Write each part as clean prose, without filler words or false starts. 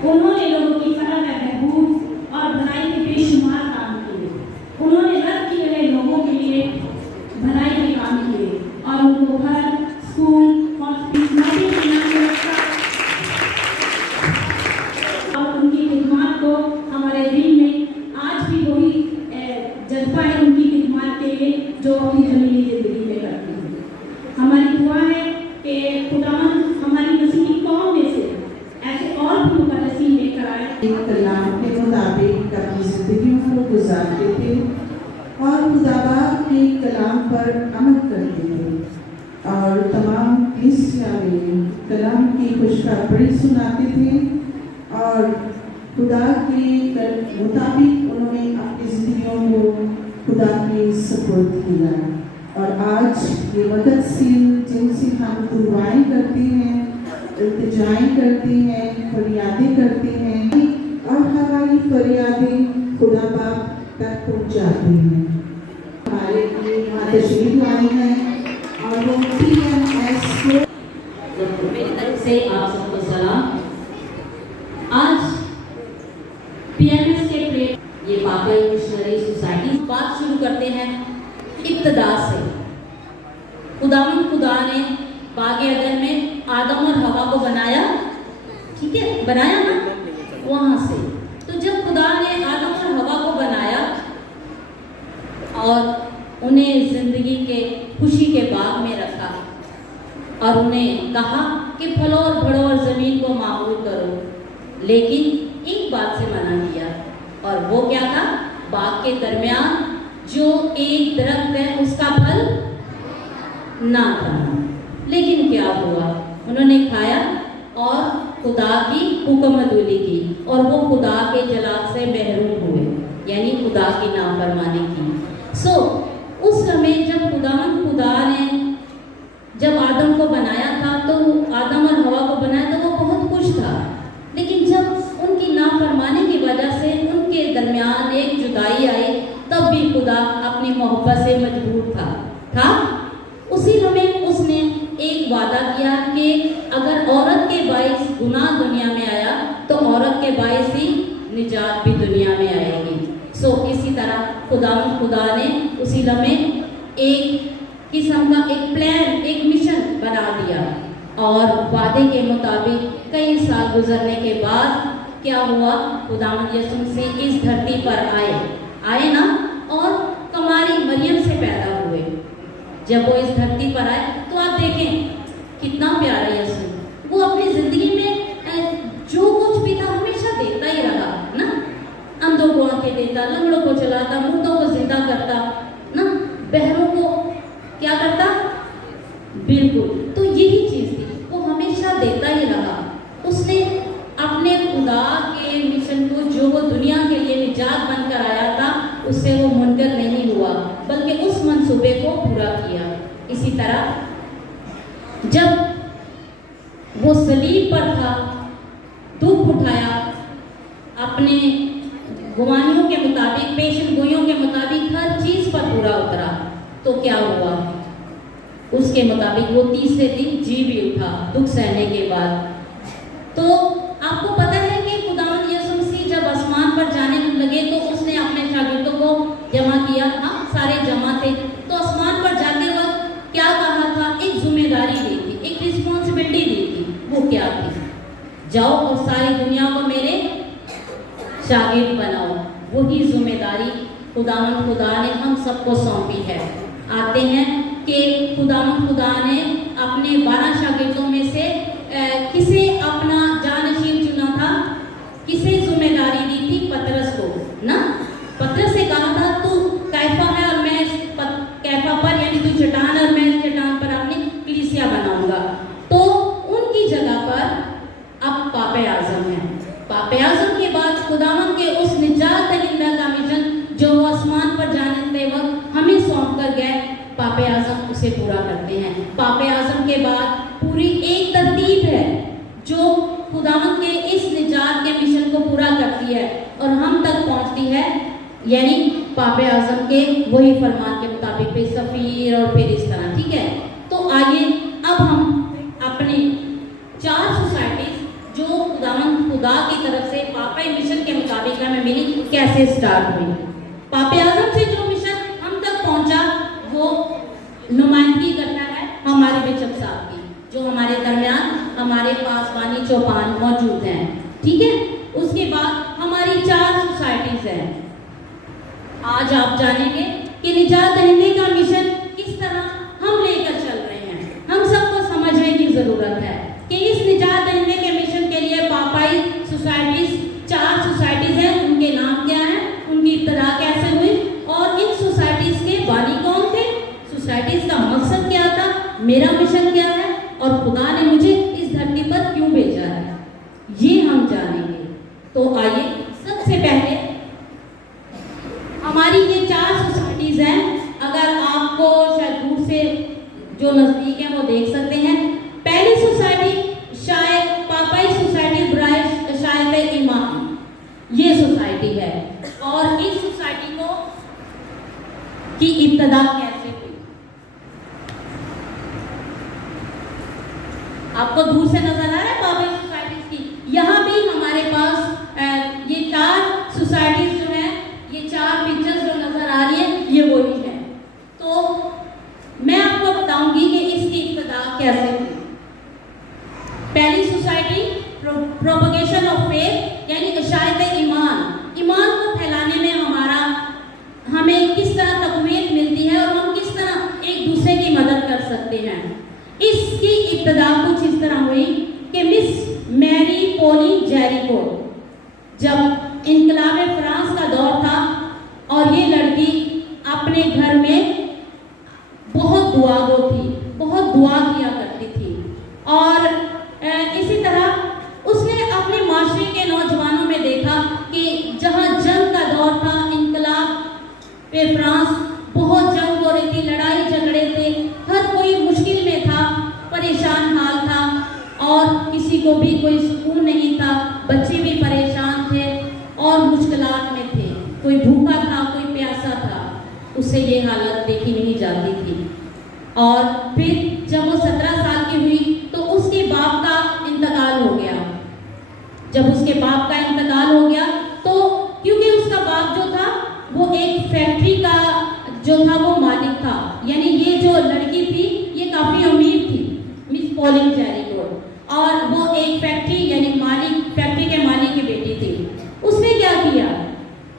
उन्होंने लोगों की फलाह बहबूद और भलाई के बेशुमार काम किए। उन्होंने रब किए हुए लोगों के लिए भलाई के काम किए और उनको घर, स्कूल, हॉस्पिटल और उनकी खिदमत को हमारे दिल में आज भी वही जज्बा है उनकी खिदमत के लिए जो अपनी ज़मीनी ज़िंदगी में करते हैं। हमारी दुआ है कि खुदावंद हमारी मसीही कौम में से ऐसे और भी मुकद्दसीन लेकर आए। एक कलाम के मुताबिक अपनी ज़िंदगियों को गुजारते थे और खुदाबाद के कलाम पर अमल करते थे और तमाम कलीसिया में कलाम की खुशखबरी सुनाते थे और खुदा के मुताबिक उन्होंने अपनी ज़िंदगियों को खुदा के सपुर्द किया। और आज ये मुकद्दसीन जिनसे हम दुआएं करते हैं, इल्तिजाएं करते हैं, फरियादें करते हैं और हमारी फरियादें खुदा बाप तक पहुँचाते हैं। हमारे लिए यहाँ तशरीफ आई हैं और वो PMS को मेरी तरफ से आप सबको सलाम। आज PMS के प्रेम ये पाकई मिशनरी सोसाइटी बात शुरू करते हैं इब्तिदा से। खुदा ने बागे अदन में आदम और हवा को बनाया, ठीक है, बनाया ना वहां से। तो जब खुदा ने आदम और हवा को बनाया और उन्हें जिंदगी के खुशी के बाग में रखा और उन्हें कहा कि फलो और बढ़ो और जमीन को मामूल करो, लेकिन एक बात से मना किया और वो क्या था? बाग के दरमियान जो एक दरख्त है उसका फल ना खाना। लेकिन क्या हुआ? उन्होंने खाया और खुदा की हुक्मतुली की और वो खुदा के जलाल से महरूम हुए, यानी खुदा की नाफरमानी की। उस समय जब खुदा ने जब आदम को बनाया था तो आदम और हवा को बनाया तो वो बहुत खुश था, लेकिन जब उनकी नाफरमानी की वजह से उनके दरमियान एक जुदाई आई तब भी खुदा अपनी मोहब्बत से मजबूर था। उसी समय उसने एक वादा किया कि अगर औरत के बाइस गुनाह दुनिया में आया तो औरत के बाइस ही निजात भी दुनिया में आएगी। इसी तरह खुदा ने उसी लम्हे एक किस्म का एक प्लान, एक मिशन बना दिया और वादे के मुताबिक कई साल गुजरने के बाद क्या हुआ? खुदावंद यीशु मसीह इस धरती पर आए ना और कुमारी मरियम से पैदा हुए। जब वो इस धरती पर आए तो आप देखें कितना प्यारा यीशु, वो अपनी जिंदगी में जो कुछ भी था हमेशा देता ही रहा ना। अंधों को आंखें देता, लंगड़ों को चलाता, मुर्दों को जिंदा करता ना, बहरों को क्या करता? बिल्कुल, तो यही चीज थी, वो हमेशा देता ही रहा। उसने अपने खुदा के मिशन को जो वो दुनिया के लिए निजात बनकर आया था उससे वो मुनकर नहीं हुआ, बल्कि उस मंसूबे को पूरा किया। इसी तरह जब वो सलीब पर था, दुख उठाया, अपने गुवाहियों के मुताबिक, पेशन गोइयों के मुताबिक हर चीज पर पूरा उतरा, तो क्या हुआ? उसके मुताबिक वो तीसरे दिन जी भी उठा दुख सहने के बाद। तो आपको पता है कि खुदावंद यीशु मसीह जब आसमान पर जाने लगे तो उसने अपने शागिर्दों को जमा किया। हाँ, सारे जमा थे। तो आसमान पर जाते वक्त क्या कहा था? एक जिम्मेदारी दी थी, एक रिस्पॉन्सिबिलिटी दी थी। वो क्या थी? जाओ और सारी दुनिया को मेरे शागिर्द बनाओ। वही जिम्मेदारी खुदा ने हम सबको सौंपी है। आते हैं कि खुदा ने अपने 12 शागिर्दों में से किसे अपना जानशीन चुना था? किसे जिम्मेदारी दी थी? पतरस को ना। पतरस से कहा था तू कैफा है और मैं कैफा पर, यानी तू चट्टान और मैं चट्टान पर अपनी कलीसिया बनाऊंगा। तो उनकी जगह पर अब पापे आजम है। पापे आजम के बाद खुदावंद के उस निजात दहिंदा का मिशन जो आसमान पर जाने वक्त हमें सौंप कर गए, पापे आजम उसे पूरा करते हैं। पापे आजम के बाद पूरी एक तरतीब है जो खुदावंद के इस निजात के मिशन को पूरा करती है और हम तक पहुंचती है, यानी पापे आजम के वही फरमान के मुताबिक फिर सफीर और फिर इस तरह। ठीक है, तो आइए अब हम अपने 4 सोसाइटीज जो खुदा खुदा की तरफ से पापाई मिशन के मुताबिक हमें मिली, कैसे स्टार्ट हुई। पापे आजम से जो मिशन हम तक पहुंचा वो नुमाइंदगी करना है हमारे बिशप साहब की, जो हमारे दरमियान हमारे पास वानी चौपान मौजूद हैं, ठीक है। उसके बाद हमारी 4 सोसाइटीज हैं। आज आप जानेंगे कि निजात दहिंदे का मिशन किस तरह हम लेकर चल रहे हैं। हम सबको समझने की जरूरत है कि इस निजात दहिंदे के मिशन के लिए पापाई सोसाइटीज 4 सोसाइटीज हैं। उनके नाम क्या हैं, उनकी इब्तिदा कैसे हुई और इन सोसाइटीज के बानी कौन थे, सोसाइटीज का मकसद क्या था, मेरा मिशन क्या है और खुदा ने मुझे इस धरती पर क्यों भेजा है, ये हम जानेंगे। तो आइए सबसे पहले हमारी ये 4 सोसाइटीज हैं। अगर आपको शायद दूर से जो नजदीक है वो देख सकते हैं। पहली सोसाइटी शायद पापाई सोसाइटी ब्राइट शायद ईमान, ये सोसाइटी है। और इस सोसाइटी को की इब्तिदा कैसे हुई, आपको दूर से नजर आ रहा है पापाई सोसाइटीज की। यहाँ भी हमारे पास ये 4 सोसाइटीज जो है, ये 4 पिक्चर्स जो नजर आ रही है ये वही है। तो मैं आपको बताऊंगी कि इसकी इब्तिदा कैसे हुई। पहली सोसाइटी प्रोपगेशन ऑफ फेथ यानी इशायत ईमान, ईमान को फैलाने में हमें किस तरह तकवीत मिलती है और हम किस तरह एक दूसरे की मदद कर सकते हैं। इसकी इब्तिदा कुछ इस तरह हुई कि मिस मैरी पोली जेरिको, जब इनकलाब फ्रांस का दौर था और ये लड़की अपने घर में बहुत दुआगो थी, बहुत दुआ किया करती थी और इसी तरह उसने अपने माशरे के नौजवानों में देखा कि जहां जंग का दौर था, इनकलाब पे फ्रांस, बहुत जंग हो रही थी, लड़ाई झगड़े थे, हर कोई मुश्किल में था, परेशान हाल था और किसी को भी कोई सुकून नहीं था, बच्चे भी परेशान थे और मुश्किलात में थे, कोई भूखा था, कोई प्यासा था, उससे ये हालत देखी नहीं जाती थी। और फिर जब वो 17 साल की हुई तो उसके बाप का इंतकाल हो गया। जब उसके बाप का इंतकाल हो गया तो क्योंकि उसका बाप जो था वो एक फैक्ट्री का जो था वो मालिक था, यानी ये जो लड़की थी ये काफी अमीर थी, मिस पॉलिन जेरिको, और वो एक फैक्ट्री यानी फैक्ट्री के मालिक की बेटी थी। उसने क्या किया,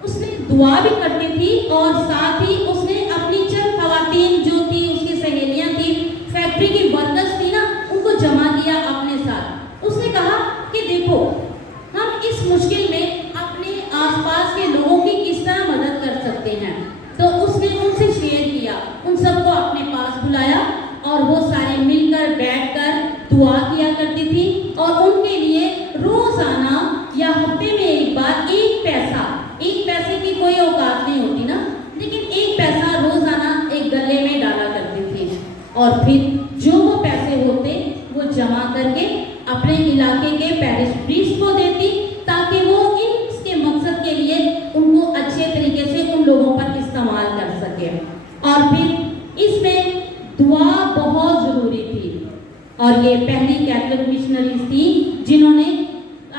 उसने दुआ भी करती थी और साथ ही उसने अपनी चंद खवातीन जो थी, उसकी सहेलियां थी, फैक्ट्री की वर्कर्स थी ना, उनको जमा किया अपने साथ। उसने कहा कि देखो हम इस मुश्किल में अपने आसपास के लोगों की किस तरह मदद कर सकते हैं। तो उसने उनसे शेयर किया, उन सबको अपने पास बुलाया और वो सारे मिलकर बैठकर दुआ किया करती थी और उनके लिए रोजाना या हफ्ते में एक बार एक पैसे की कोई औकात नहीं होती ना, लेकिन एक पैसा रोजाना एक गले में डाला करती थी और फिर जो वो पैसे होते वो जमा करके अपने इलाके के पैरिश प्रीस्ट को देती ताकि वो इसके मकसद के लिए उनको अच्छे तरीके से उन लोगों पर इस्तेमाल कर सके। और फिर इसमें दुआ बहुत जरूरी थी और ये पहली कैथोलिक मिशनरीज थी जिन्होंने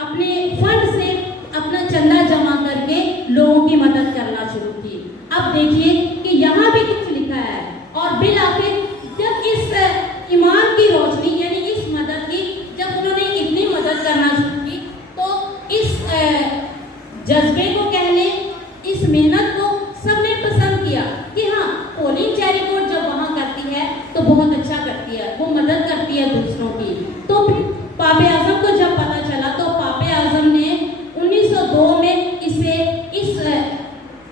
अपने फंड से अपना चंदा जमा करके लोगों की मदद करना शुरू की। अब देखिए कि यहाँ भी कुछ लिखा है और बिल आखिर जब इस ईमान की रोशनी यानी इस मदद की, जब उन्होंने इतनी मदद करना शुरू की तो इस जज्बे को कह ले, इस मेहनत को सबने पसंद किया कि हाँ पोलिंग जेरिको जब वहाँ करती है तो बहुत अच्छा करती है, वो मदद करती है दूसरों की। तो फिर पापे आजम को जब पता चला तो पापे आजम ने 1902 में इस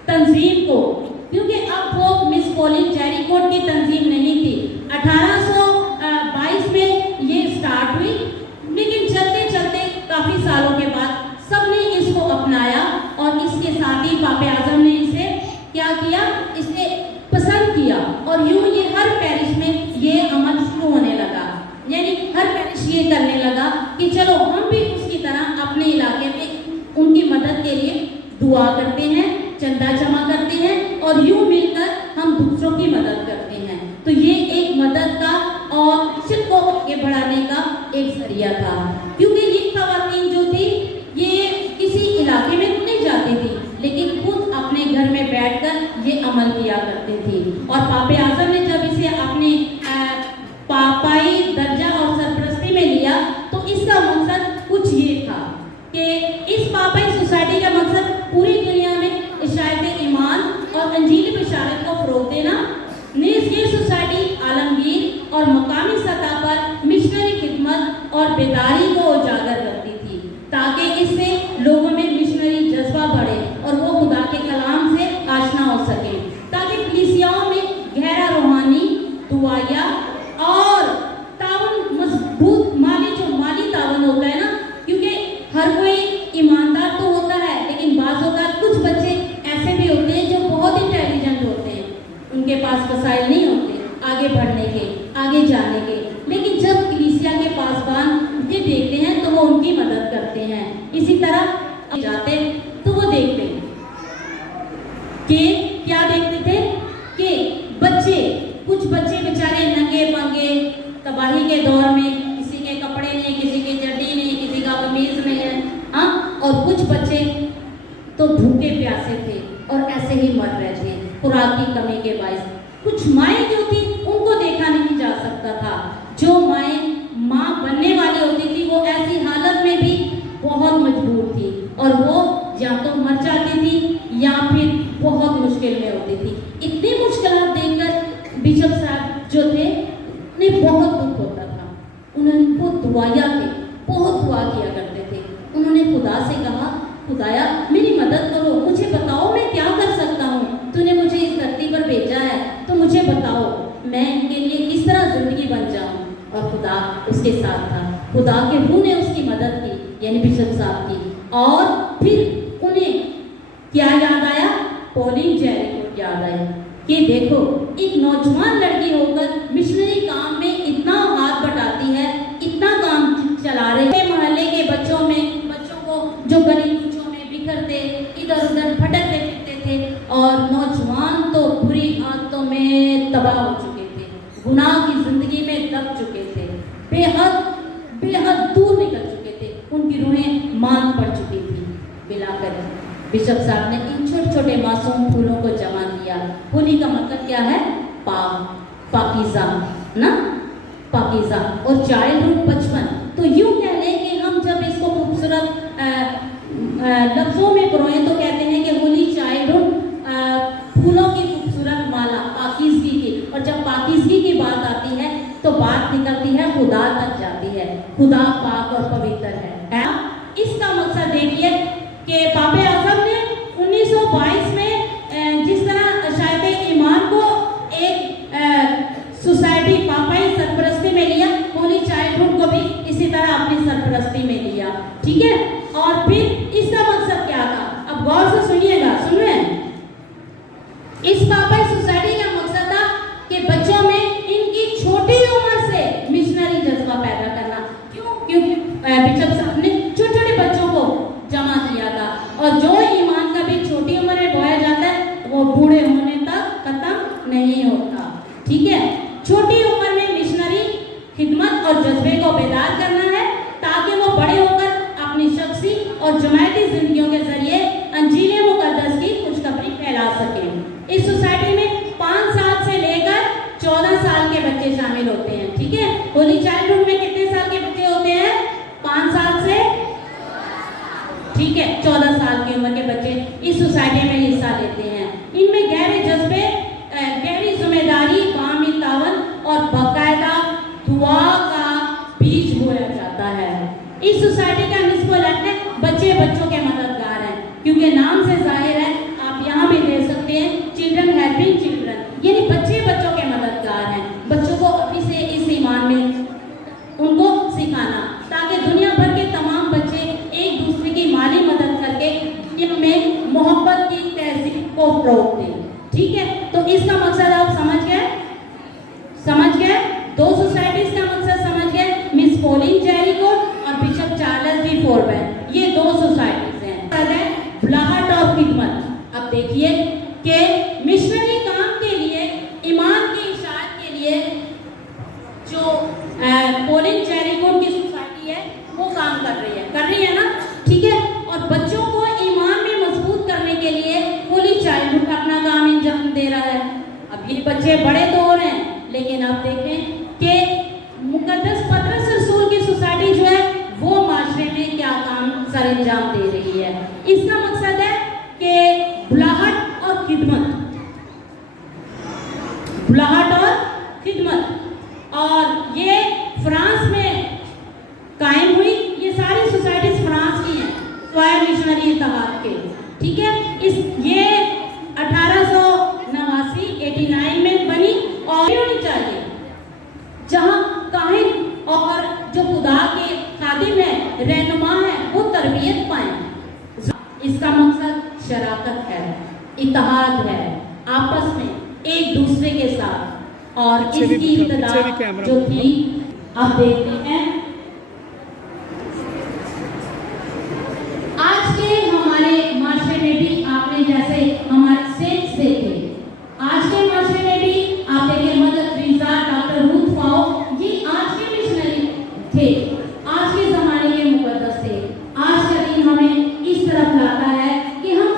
तंजीम को, क्योंकि अब वो मिस पोलिंग जेरिको की तंजीम नहीं थी, 1822 में ये स्टार्ट हुई, लेकिन चलते चलते काफी सालों के बाद सबने इसको अपनाया और इसके साथ ही पापे आजम ने इसे क्या किया, इसे पसंद किया और यूं ये हर पैरिश में ये अमल शुरू होने लगा। यानी हर पैरिश ये करने लगा कि चलो हम भी उसकी तरह अपने इलाके में उनकी मदद के लिए दुआ करते हैं, चंदा जमा करते हैं और यूं मिलकर हम दूसरों की मदद करते हैं। तो ये एक मदद का और मिशन को आगे बढ़ाने का एक जरिया था, क्योंकि ये खवातीन जो थी ये और पापे आजम ने जब इसे अपने पापाई दर्जा और सरपरस्ती में लिया तो इसका मकसद कुछ ये था कि इस पापाई सोसाइटी का मकसद पूरी दुनिया में इशारत ईमान और अंजीली बशारत को फरोग देना। ये सोसाइटी आलमगीर और मकामी सतह पर मिशनरी खिदमत और बेदारी को उजागर करती थी ताकि इससे लोगों में मिशनरी जज्बा बढ़े और वो खुदा के कलाम से आशना हो सके, ताकि कलीसियाओं में गहरा रूहानी दुआया और ताउन मजबूत माली ताउन होता है ना, क्योंकि हर कोई ईमानदार तो होता है लेकिन बाज़ औक़ात कुछ बच्चे ऐसे भी होते हैं जो बहुत इंटेलिजेंट होते हैं, उनके पास वसाइल नहीं होते आगे बढ़ने के, आगे जाने के, लेकिन जब कलीसिया के पासबान ये देखते हैं तो वो उनकी मदद करते हैं। इसी तरह जाते तो वो देखते हैं कि क्या देखते थे कि कुछ बच्चे बेचारे नंगे पंगे तबाही के दौर में, किसी के कपड़े नहीं, किसी के चड्डी नहीं, किसी का कमीज में है, हाँ, और कुछ बच्चे तो भूखे प्यासे थे और ऐसे ही मर रहे थे खुराक की कमी के बायस। कुछ माएँ जो थी उनको देखा नहीं जा सकता था, जो माएँ माँ बनने वाली होती थी वो ऐसी हालत में भी बहुत मजबूर थी और वो या तो मर जाती थी या फिर बहुत मुश्किल में होती थी। इतनी मुश्किलात देखकर बिशप साहब जो थे उन्हें बहुत दुख होता था। उन्होंने वो दुआया थे, बहुत दुआ किया करते थे। उन्होंने खुदा से कहा, खुदाया मेरी मदद करो, मुझे बताओ मैं क्या कर सकता हूँ, तूने मुझे इस धरती पर भेजा है तो मुझे बताओ मैं इनके लिए किस तरह जिंदगी बन जाऊँ। और खुदा उसके साथ था, खुदा के रूह ने उसकी मदद की, यानी बिशप साहब की। और फिर उन्हें क्या याद आया? पॉलिन जेरी को याद आया कि देखो एक नौजवान लड़की होकर मिशनरी काम में इतना हाथ बटाती है, इतना काम चला रही है। मोहल्ले के बच्चों को जो गली कूचों में बिखरते इधर उधर भटकते फिरते थे और नौजवान तो बुरी आदतों में तबाह हो चुके थे, गुनाह की जिंदगी में दब चुके थे, बेहद दूर निकल चुके थे, उनकी रूहें मान पड़ चुकी थी। मिलाकर बिशप साहब ने इन छोटे छोटे मासूम फूलों को जमा लिया। होली का मतलब क्या है? पाकीज़ा ना, पाकीज़ा और चाइल्डहुड बचपन। तो यूं कह लें कि हम जब इसको खूबसूरत लफ्जों में परोएं तो कहते हैं कि होली चाइल्डहुड फूलों की खूबसूरत माला पाकीज़गी की। और जब पाकीज़गी की बात आती है तो बात निकलती है खुदा तक जाती है। खुदा पाक और पवित्र है। इसका मकसद देखिए कि पापे आजम ने 1922 में जिस तरह शायद ईमान को एक सोसाइटी पापाई सरपरस्ती में लिया, होली चाइल्डहुड को भी इसी तरह अपनी सरपरस्ती में लिया, ठीक है। और फिर इसका मकसद क्या था? अब गौर से सुनिएगा, सुन रहे हैं? इस पापाई सोसाइटी का मकसद था कि बच्चों में इनकी छोटी उम्र से मिशनरी जज्बा पैदा करना। क्यों? क्योंकि बिशप साहब ने छोटे छोटे बच्चों को जमा किया था और जो ईमान कभी छोटी उम्र में बोया जाता है वो बूढ़े होने तक खत्म नहीं होता, ठीक है। छोटी उम्र में मिशनरी खिदमत और जज्बे को बेदार करना है ताकि वो बड़े होकर अपनी शख्सी और जमायती जिंदगियों के जरिए अंजील मुकद्दस की खुशखबरी फैला सकें। इस सोसाइटी में 5 साल से लेकर 14 साल के बच्चे शामिल होते हैं, ठीक है। होली चाइल्डहुड में कितने साल के बच्चे होते हैं? 5 साल से, ठीक है, 14 साल की उम्र के बच्चे इस सोसाइटी में हिस्सा लेते हैं। इनमें गहरे जज्बे, गहरी जिम्मेदारी, बामी तावन और बाकायदा दुआ का बीज बोया जाता है। इस सोसाइटी का निस्बत है बच्चे बच्चों के मददगार हैं, क्योंकि नाम से जाहिर है, आप यहाँ भी देख सकते हैं चिल्ड्रन हेल्पिंग चिल्ड्रन, यानी बच्चे बच्चों के मददगार हैं। बच्चों को अभी से इस ईमान में उनको सिखाना ताकि दुनिया भर के तमाम बच्चे एक दूसरे की माली मदद करके इनमें मोहब्बत की तहजीब को फरोग दें, ठीक है। तो इसका मकसद आप समझ गए? 2 सोसाइटीज का मकसद समझ गए, मिस पॉलिन जेरिको और बिशप चार्ल्स डी फोरबैन, ये 2 सोसाइटीज हैं, बुलाहट और खिदमत। अब देखिए कि मिशनरी काम के लिए, ईमान की इशाअत के लिए जो पॉलिन जेरिको की सोसाइटी है वो काम कर रही है ना, ठीक है। और बच्चों को ईमान में मजबूत करने के लिए होली चाइल्डहुड अपना काम अंजाम दे रहा है। अब ये बच्चे बड़े तो हो रहे हैं, लेकिन आप देखें कि मुकद्दस पतरस रसूल की सोसाइटी जो है वो माशरे में क्या काम सरअंजाम दे रही है। इसका मकसद है कि बुलाहट और खिदमत, बुलाहट और खिदमत, और ये फ्रांस में कायम हुई। ये सारी सोसाइटीज फ्रांस की हैं, स्वायर मिशनरी इत्तेहाद के, ठीक है। ये 1889 में बनी और होनी चाहिए, जहां काहिन और जो खुदा के खादिम है, रहनुमा है, वो तरबियत पाए। इसका मकसद शराकत है, इत्तेहाद है आपस में एक दूसरे के साथ। और इसकी इब्तिदा जो थी आप देखते हैं आज के हमारे माशरे में भी, आपने जैसे हमारे सेंट्स देखे, आज के माशरे में भी आप देखें मदर तेरेसा, डॉक्टर रूथ पाओ, ये आज के मिशनरी थे, आज के जमाने के मुकद्दस थे। आज का दिन हमें इस तरफ लाता है कि हम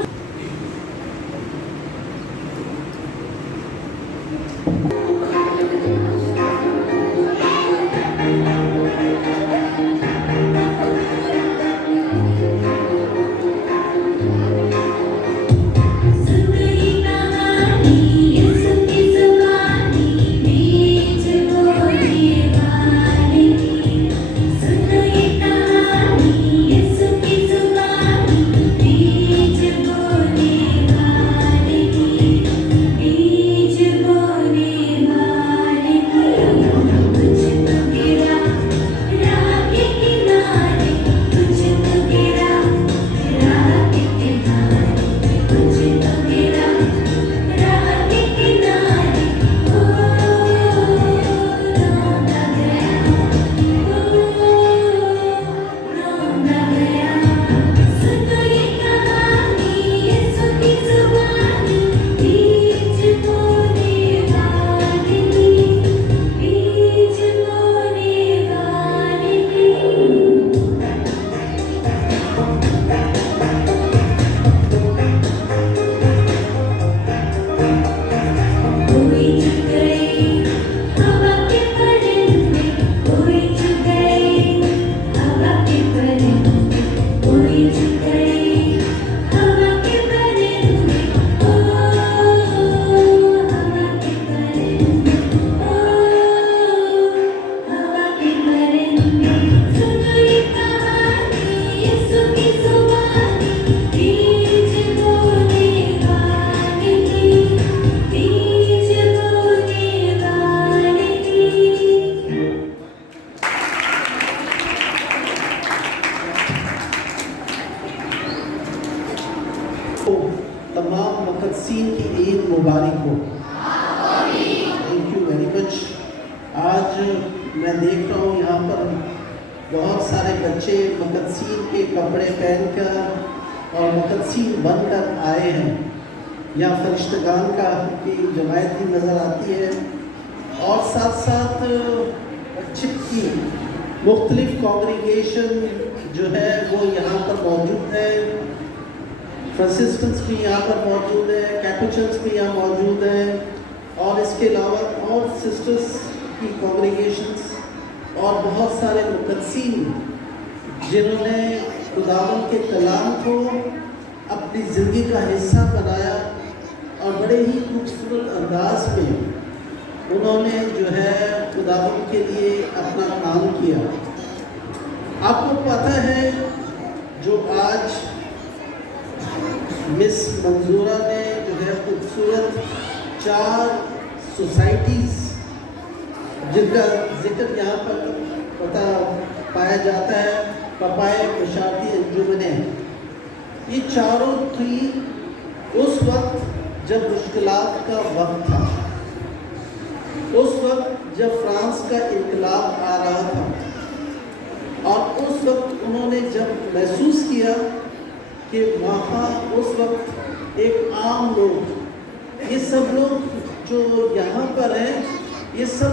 तमाम मुकद्दसीन की ईद मुबारक हो। Thank you very much. आज मैं देख रहा हूँ यहाँ पर बहुत सारे बच्चे मुकद्दसीन के कपड़े पहनकर और मुकद्दसीन बनकर आए हैं। यहाँ फरिश्तगान का की जमायत भी नज़र आती है और साथ साथ चिप की मुख्तलिफ कॉन्ग्रीगेशन जो है वो यहाँ पर मौजूद है। फ्रांसिस्कन्स भी यहाँ पर मौजूद है, कैपुचिन्स भी यहाँ मौजूद हैं और इसके अलावा और सिस्टर्स की कॉन्ग्रीगेशंस और बहुत सारे मुकद्दसीन जिन्होंने खुदावंद के कलाम को अपनी ज़िंदगी का हिस्सा बनाया और बड़े ही खूबसूरत अंदाज में उन्होंने जो है खुदावंद के लिए अपना काम किया। आपको पता है जो आज मिस मंजूरा ने जो है खूबसूरत 4 सोसाइटीज़ जिनका जिक्र यहाँ पर पता पाया जाता है, पपाए बशारती अंजुमनें, ये चारों थी उस वक्त जब मुश्किलात का वक्त था, उस वक्त जब फ्रांस का इनकलाब आ रहा था और उस वक्त उन्होंने जब महसूस किया कि वहाँ उस वक्त एक आम लोग, ये सब लोग जो यहाँ पर हैं ये सब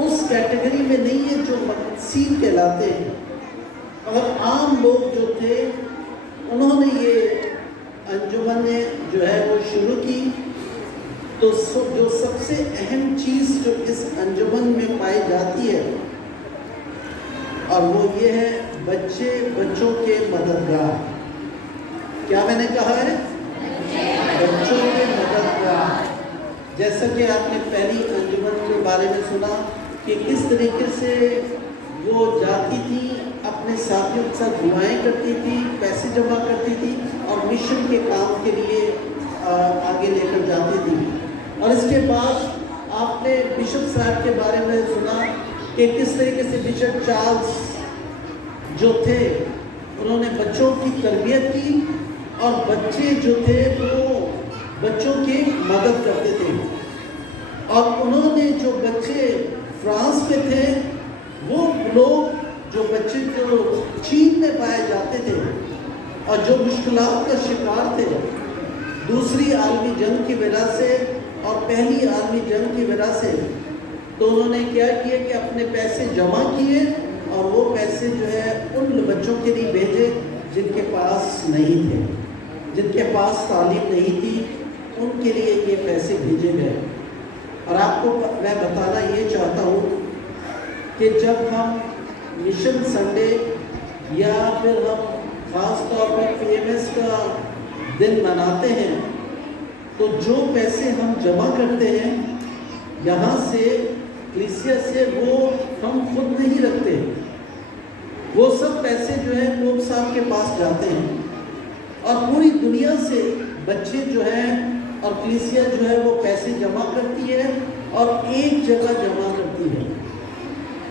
उस कैटेगरी में नहीं है जो मुकद्दसीन कहलाते हैं, और आम लोग जो थे उन्होंने ये अंजुमन जो है वो शुरू की तो जो सबसे अहम चीज़ जो इस अंजुमन में पाई जाती है और वो ये है बच्चों के मददगार। क्या मैंने कहा है? बच्चों के मददगार। जैसा कि आपने पहली अंजुमन के बारे में सुना कि किस तरीके से वो जाती थी, अपने साथियों के साथ दुआएं करती थी, पैसे जमा करती थी और मिशन के काम के लिए आगे लेकर जाती थी। और इसके बाद आपने बिशप साहब के बारे में सुना कि किस तरीके से बिशप चार्ल्स जो थे उन्होंने बच्चों की तरबियत की और बच्चे जो थे वो बच्चों की मदद करते थे। और उन्होंने जो बच्चे फ्रांस में थे वो लोग जो बच्चे जो चीन में पाए जाते थे और जो मुश्किलात का शिकार थे दूसरी आलमी जंग की वजह से और पहली आलमी जंग की वजह से, तो उन्होंने क्या किया कि अपने पैसे जमा किए और वो पैसे जो है उन बच्चों के लिए भेजे जिनके पास नहीं थे, जिनके पास तालीम नहीं थी, उनके लिए ये पैसे भेजे गए। और आपको मैं बताना ये चाहता हूँ कि जब हम मिशन संडे या फिर हम ख़ास तौर पर PMS का दिन मनाते हैं तो जो पैसे हम जमा करते हैं यहाँ से कलीसिया से वो हम खुद नहीं रखते, वो सब पैसे जो है पोप साहब के पास जाते हैं और पूरी दुनिया से बच्चे जो हैं और कलीसिया जो है वो पैसे जमा करती है और एक जगह जमा करती है।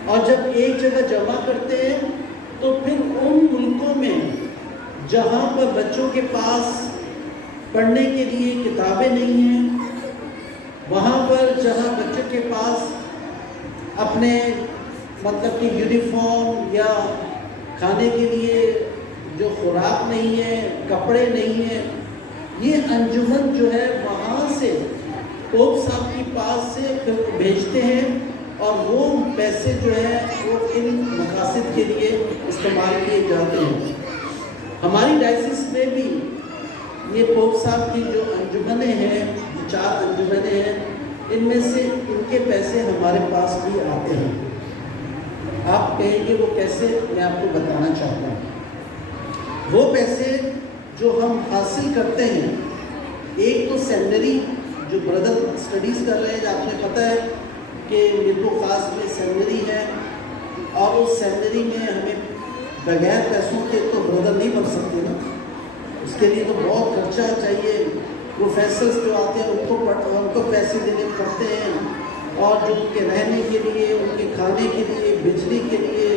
और जब एक जगह जमा करते हैं तो फिर उन मुल्कों में जहाँ पर बच्चों के पास पढ़ने के लिए किताबें नहीं हैं, वहाँ पर जहाँ बच्चों के पास अपने मतलब कि यूनिफॉर्म या खाने के लिए जो खुराक नहीं है, कपड़े नहीं है, ये अंजुमन जो है वहाँ से पोप साहब के पास से फिर भेजते हैं और वो पैसे जो है वो इन मकासद के लिए इस्तेमाल किए जाते हैं। हमारी डायसिस में भी ये पोप साहब की जो अंजुमनें हैं, 4 अंजुमनें हैं, इनमें से इनके पैसे हमारे पास भी आते हैं। आप कहेंगे वो कैसे, मैं आपको बताना चाहता हूँ। वो पैसे जो हम हासिल करते हैं, एक तो सेमिनरी जो ब्रदर स्टडीज़ कर रहे हैं, आपने पता है कि मिर्को खास में सेमिनरी है और उस सेमिनरी में हमें बगैर पैसों के तो ब्रदर नहीं बन सकते ना, उसके लिए तो बहुत खर्चा चाहिए। प्रोफेसर्स जो आते हैं उनको पैसे देने पड़ते हैं और जो उनके रहने के लिए, उनके खाने के लिए, बिजली के लिए,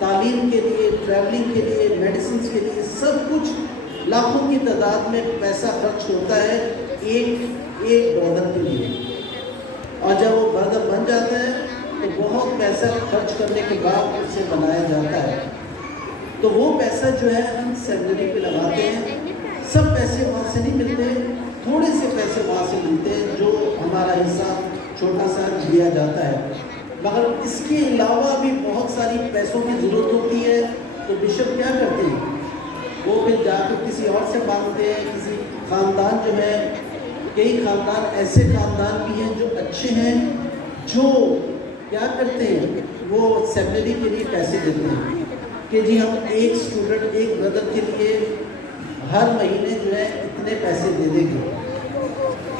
तालीम के लिए, ट्रैवलिंग के लिए, मेडिसिन के लिए, सब कुछ लाखों की तादाद में पैसा खर्च होता है एक ब्रदर के लिए। और जब वो ब्रदर बन जाता है तो बहुत पैसा खर्च करने के बाद उसे बनाया जाता है। तो वो पैसा जो है हम सेमिनरी पे लगाते हैं। सब पैसे वहाँ से नहीं मिलते, थोड़े से पैसे वहाँ से मिलते हैं जो हमारा हिस्सा छोटा सा दिया जाता है। मगर इसके अलावा भी बहुत सारी पैसों की ज़रूरत होती है। तो बिशप क्या करते हैं, वो फिर जाकर किसी और से मांगते हैं। किसी ख़ानदान जो है, कई ख़ानदान ऐसे ख़ानदान भी हैं जो अच्छे हैं, जो क्या करते हैं, वो सेमिनरी के लिए पैसे देते हैं कि जी हम एक स्टूडेंट, एक ब्रदर के लिए हर महीने जो है इतने पैसे दे देंगे।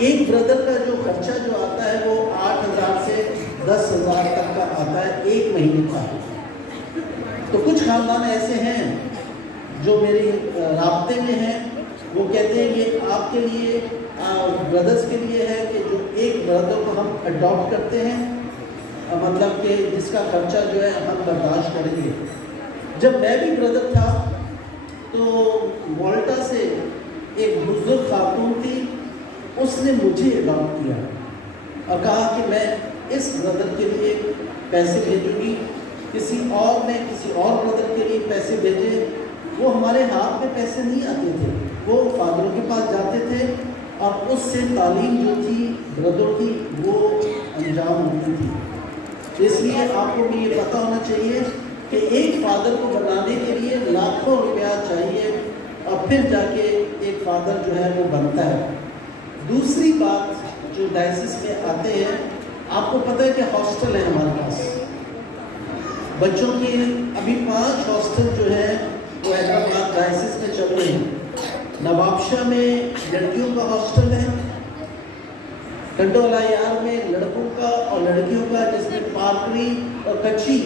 एक ब्रदर का जो खर्चा जो आता है वो 8,000 से 10,000 तक का आता है एक महीने का। तो कुछ खानदान ऐसे हैं जो मेरे राब्ते में हैं, वो कहते हैं ये आपके लिए ब्रदर्स के लिए है कि जो एक ब्रदर को हम अडॉप्ट करते हैं, मतलब कि जिसका खर्चा जो है हम बर्दाश्त करेंगे। जब मैं भी ब्रदर था तो माल्टा से एक बुजुर्ग खातून थी, उसने मुझे अडॉप्ट किया और कहा कि मैं इस ब्रदर के लिए पैसे भेजूंगी। किसी और ने किसी और ब्रदर के लिए पैसे भेजे, वो हमारे हाथ में पैसे नहीं आते थे, वो फादरों के पास जाते थे और उससे तालीम जो थी ब्रदर की वो अंजाम होती थी। इसलिए आपको भी ये पता होना चाहिए कि एक फादर को बनाने के लिए लाखों रुपया चाहिए और फिर जाके एक फादर जो है वो बनता है। दूसरी बात जो डायसिस में आते हैं, आपको पता है कि हॉस्टल है हमारे पास बच्चों की। अभी 5 हॉस्टल जो है वो हैदराबाद डायसिस में चल रहे हैं। नवाबशाह में लड़कियों का हॉस्टल है, कंडोला यार में लड़कों का और लड़कियों का, जिसमें पार्करी और कच्ची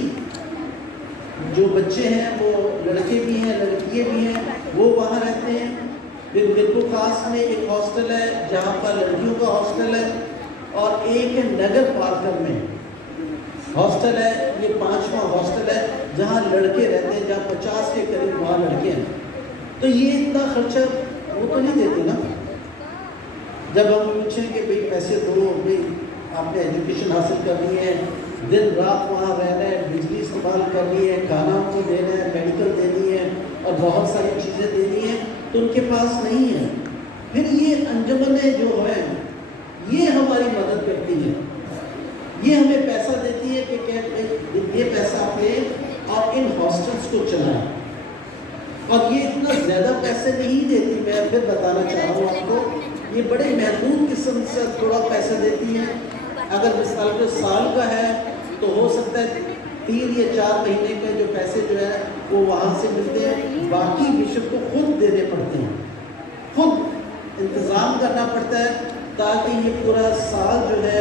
जो बच्चे हैं वो लड़के भी हैं लड़कियाँ भी हैं, वो वहाँ रहते हैं। फिर मिरपुर खास में एक हॉस्टल है जहाँ पर लड़कियों का हॉस्टल है, और एक नगर पार्कर में हॉस्टल है। ये 5वां हॉस्टल है जहाँ लड़के रहते हैं, जहाँ 50 के करीब वहाँ लड़के हैं। तो ये इतना खर्चा वो तो नहीं देते ना। जब हम पूछें कि भाई पैसे दो, भाई आपने एजुकेशन हासिल करनी है, दिन रात वहाँ रहना है, बिजली इस्तेमाल करनी है, खाना उनको देना है, मेडिकल देनी है और बहुत सारी चीज़ें देनी है, तो उनके पास नहीं है। फिर ये अंजुमनें जो है ये हमारी मदद करती है, ये हमें पैसा देती है कि क्या ये पैसा आप लें और इन हॉस्टल्स को चलाएं। और ये इतना ज़्यादा पैसे नहीं देती, मैं फिर बताना चाह रहा हूँ आपको, ये बड़े महदूद किस्म से थोड़ा पैसा देती हैं। अगर मिसाल के साल का है तो हो सकता है 3 या 4 महीने के जो पैसे जो है वो वहाँ से मिलते हैं, बाकी बिशप को खुद देने पड़ते हैं, खुद इंतज़ाम करना पड़ता है ताकि ये पूरा साल जो है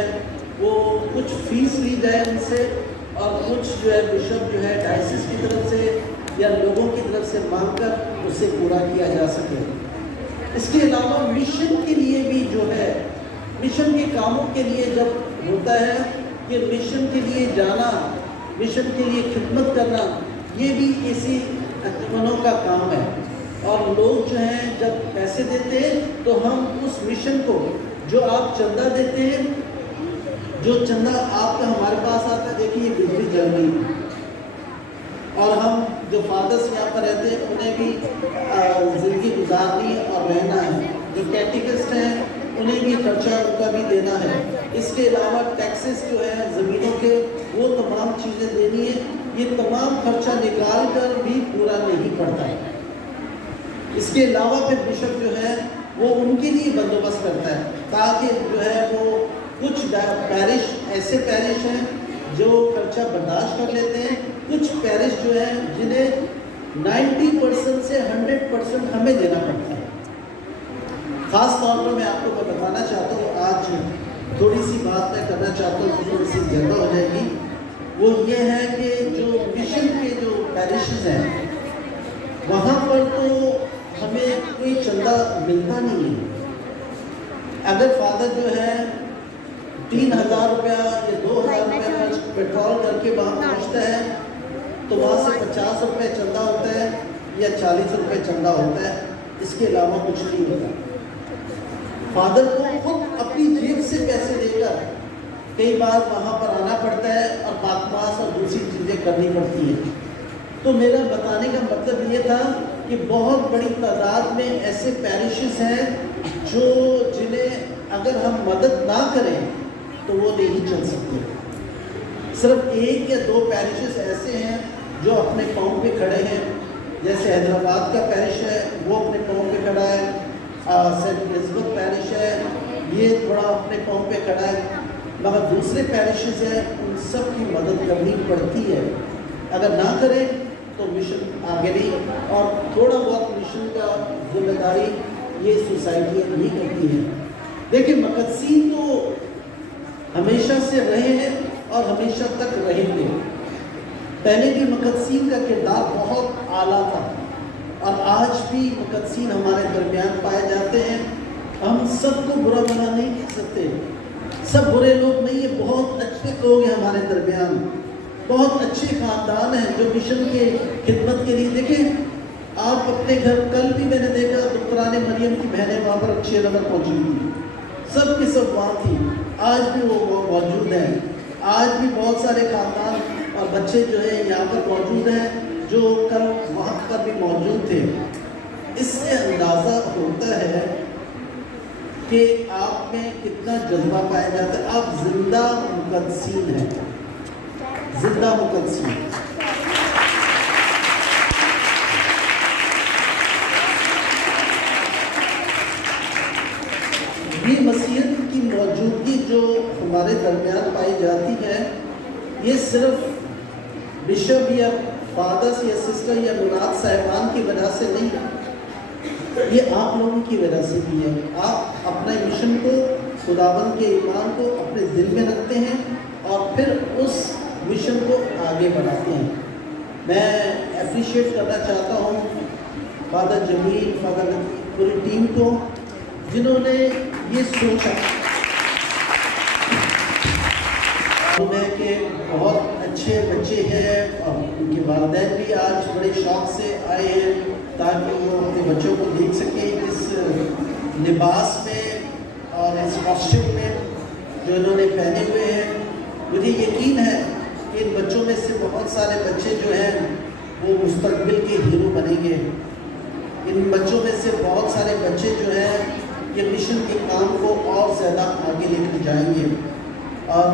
वो कुछ फीस ली जाए उनसे, और कुछ जो है बिशप जो है डायसिस की तरफ से या लोगों की तरफ से मांग कर उसे पूरा किया जा सके। इसके अलावा मिशन के लिए भी जो है, मिशन के कामों के लिए जब होता है कि मिशन के लिए जाना, मिशन के लिए खिदमत करना, ये भी इसी अंजुमनों का काम है। और लोग जो हैं जब पैसे देते हैं तो हम उस मिशन को, जो आप चंदा देते हैं, जो चंदा आपका हमारे पास आता है, देखिए ये बिजली जल रही है, और हम जो फादर्स यहाँ पर रहते हैं उन्हें भी ज़िंदगी गुजारनी है और रहना है। जो कैटेकिस्ट हैं उन्हें भी खर्चा उनका भी देना है। इसके अलावा टैक्सेस जो है ज़मीनों के, वो तमाम चीज़ें देनी है। ये तमाम खर्चा निकाल कर भी पूरा नहीं पड़ता है। इसके अलावा फिर बिशप जो है वो उनके लिए बंदोबस्त करता है ताकि जो है वो कुछ पैरिश, ऐसे पैरिश हैं जो खर्चा बर्दाश्त कर लेते हैं, कुछ पैरिश जो है जिन्हें 90% से 100% हमें देना पड़ता है। ख़ास तौर पर मैं आपको बताना चाहता हूँ, आज थोड़ी सी बात मैं करना चाहता हूँ, थोड़ी सी ज़्यादा हो जाएगी। वो ये है कि जो मिशन के जो पैरिशेस हैं वहाँ पर तो हमें कोई चंदा मिलता नहीं है। अगर फादर जो है 3,000 रुपया या 2,000 रुपया खर्च पेट्रोल करके वहाँ पहुँचता है तो वहाँ से 50 रुपये चंदा होता है या 40 रुपये चंदा होता है, इसके अलावा कुछ नहीं होता। फादर को खुद अपनी जेब से पैसे देकर कई बार वहाँ पर आना पड़ता है और बातमास और दूसरी चीज़ें करनी पड़ती हैं। तो मेरा बताने का मतलब ये था कि बहुत बड़ी तादाद में ऐसे पैरिशेस हैं जो जिन्हें अगर हम मदद ना करें तो वो नहीं चल सकते। सिर्फ 1 या 2 पैरिशेस ऐसे हैं जो अपने पाँव पे खड़े हैं, जैसे हैदराबाद का पैरिश है वो अपने पाँव पे खड़ा है, सेंट एलिज़ाबेथ पैरिश है ये थोड़ा अपने पाँव पे खड़ा है, मगर दूसरे पैरिशेस हैं उन सब की मदद करनी पड़ती है। अगर ना करें तो मिशन आगे नहीं, और थोड़ा बहुत मिशन का जिम्मेदारी ये सोसाइटियाँ नहीं करती हैं। देखिए मुक़द्दसीन तो हमेशा से रहे हैं और हमेशा तक रहेंगे। पहले भी मुक़द्दसीन का किरदार बहुत आला था और आज भी मुक़द्दसीन हमारे दरमियान पाए जाते हैं। हम सबको बुरा भला नहीं कह सकते, सब बुरे लोग नहीं है, बहुत अच्छे लोग हैं हमारे दरमियान, बहुत अच्छे ख़ानदान हैं जो मिशन के खिदमत के लिए। देखें आप अपने घर, कल भी मैंने देखा दुक्तराने मरियम की बहनें वहाँ पर 6 नंबर पहुँची थी, सब की सब वहाँ थी, आज भी वो मौजूद हैं। आज भी बहुत सारे ख़ानदान और बच्चे जो है यहाँ पर मौजूद हैं जो कल वहाँ पर भी मौजूद थे। इससे अंदाज़ा होता है कि आप में कितना जज्बा पाया जाता है। आप जिंदा मुक़द्दसीन हैं, जिंदा मुक़द्दसीन। ये मसीहत की मौजूदगी जो हमारे दरमियान पाई जाती है, ये सिर्फ बिशप या फादर्स या सिस्टर या मुनाद साहिबान की वजह से नहीं है, ये आप लोगों की वजह से भी है। आप अपने मिशन को, खुदावंद के ईमान को अपने दिल में रखते हैं और फिर उस मिशन को आगे बढ़ाते हैं। मैं अप्रिशिएट करना चाहता हूँ फादर जमील, फादर पूरी टीम को, जिन्होंने ये सोचा उन्हें कि बहुत अच्छे बच्चे हैं और उनके वालिदैन भी आज बड़े शौक से आए हैं ताकि वो अपने बच्चों को देख सकें इस लिबास में और इस कॉस्ट्यूम में जो इन्होंने पहने हुए हैं। मुझे यकीन है कि इन बच्चों में से बहुत सारे बच्चे जो हैं वो मुस्तकबिल के हीरो बनेंगे। इन बच्चों में से बहुत सारे बच्चे जो हैं ये मिशन के काम को और ज़्यादा आगे लेकर जाएंगे। और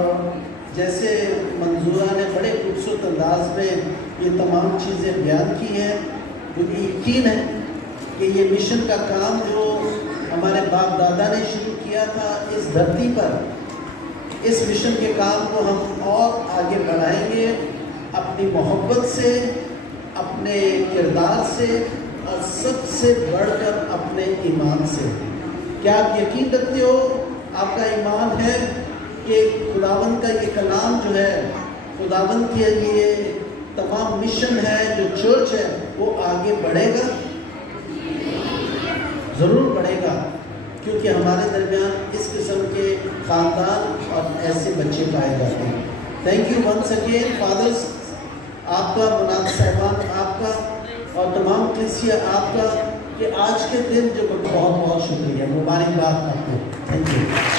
जैसे मंजूरा ने बड़े खूबसूरत अंदाज में ये तमाम चीज़ें बयान की हैं, मुझे यकीन है कि ये मिशन का काम जो हमारे बाप दादा ने शुरू किया था इस धरती पर, इस मिशन के काम को हम और आगे बढ़ाएंगे अपनी मोहब्बत से, अपने किरदार से और सबसे बढ़कर अपने ईमान से। क्या आप यकीन रखते हो, आपका ईमान है कि खुदावंद का ये कलाम जो है, खुदावंद के लिए तमाम मिशन है जो चर्च है वो आगे बढ़ेगा? ज़रूर बढ़ेगा, क्योंकि हमारे दरमियान इस किस्म के ख़ानदान और ऐसे बच्चे पाए जाते हैं। Thank you once again fathers, आपका, मुनाद साहिबान आपका और तमाम कलीसिया आपका, कि आज के दिन जो बहुत बहुत शुक्रिया, मुबारकबाद आपको। Thank you.